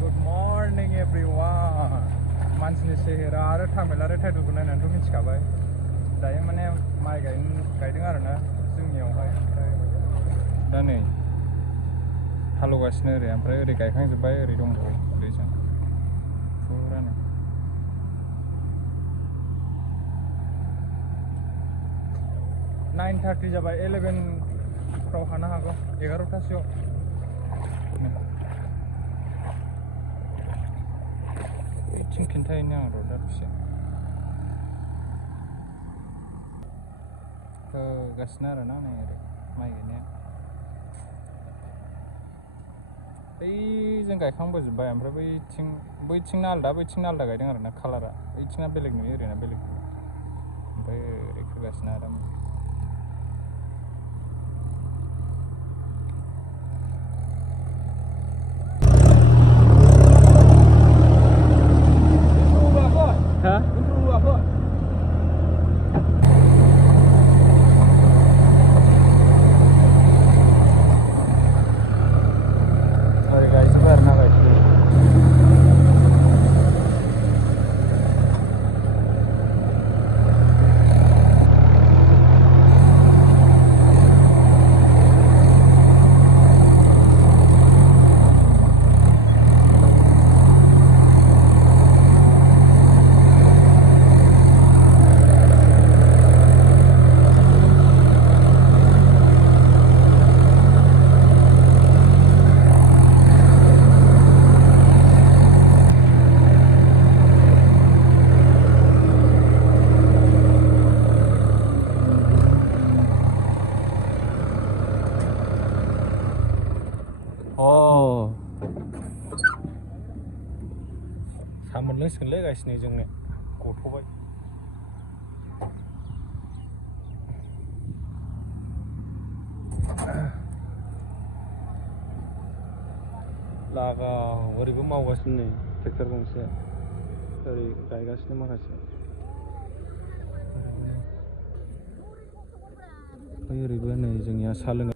Good morning everyone. मानसिनि सेहेरा आरो थामिल आरो टाइटलखौ नायनानैथ' मिथिखाबाय दायो माने माइ गायदों आरोना जोंनियावहाय दा नै हालेवगासिनो ओमफ्राय ओरै गायखांजोब्बाय ओरै दंबावो ओरैजों फुरानो 9:30 जाबाय 11 हानो हागौ 11टासोआव बिथिं खिन्थाहैनो आं र' दा दसे होगासिनो आरोना नै ओरै माइ गायनाया बैजों गायखांबोजोब्बाय ओमफ्राय बैथिंना आलदा बैथिंना आलदा गायदों आरोना कालारा बैथिंना बेलेग नुयो ओरैना बेलेग ओमफ्राय ओरै खोगासिनो आराम सा मोनलोंसिगोनलै गायसिनो जोंनो गथ'बाय लागाव ओरैबो मावगासिनो नै ट्रेक्टर गंसे ओरै गायगासिनो माखासे ओरैबो नै जोंनिया सा लोङो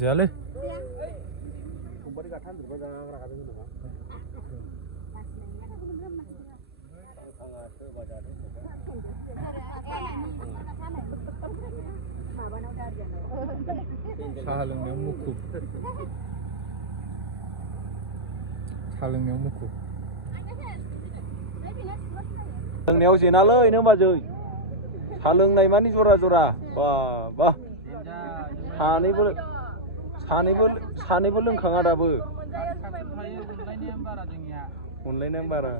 जायालै साहा लोंनायाव मुखुब लोंनायाव जेनालै नों बाजै सा लोंनाय मानि जरा जरा बा सानैबो लोंखाङा दाबो अनलायनायानो बारा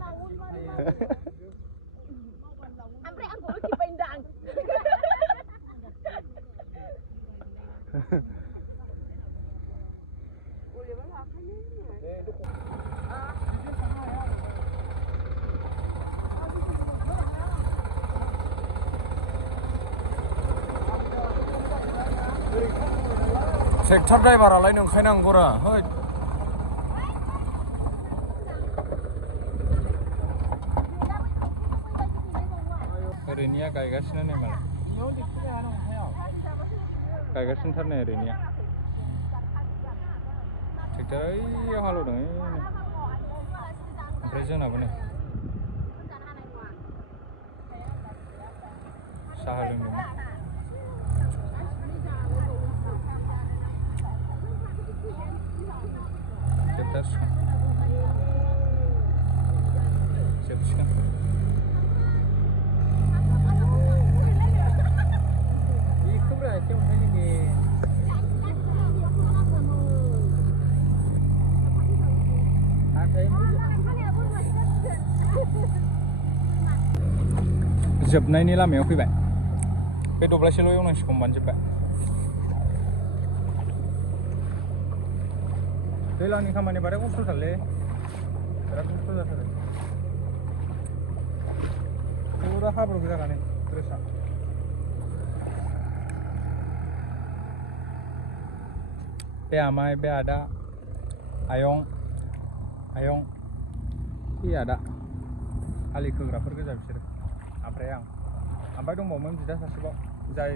ट्रेक्टर ड्राइभारालाय नंखायनांगौरा है ओरैनिया गायगासिनो नै मालाय गायगासिनोथार नै ओरैनिया ट्रेक्टर ओइयाव हालेवदों ओमफ्राय जोंनाबो नै साहा लोंदोंमोन जोबसिगोन जोबनायनि लामायाव फैबाय बे दब्लायसेल' एवनांसिगौ होनबानो जोब्बाय दैज्लांनि खामानि बारा खस्थ'थारलै बिराद खस्थ' जाथारो फुरा हाब्रु जानानै ड्रेसा बे आमाय बे आदा आयं इ आदा आलि खोग्राफोर गोजा बिसोरो ओमफ्राय दंबावोमोन बिदा सासेबाव जाय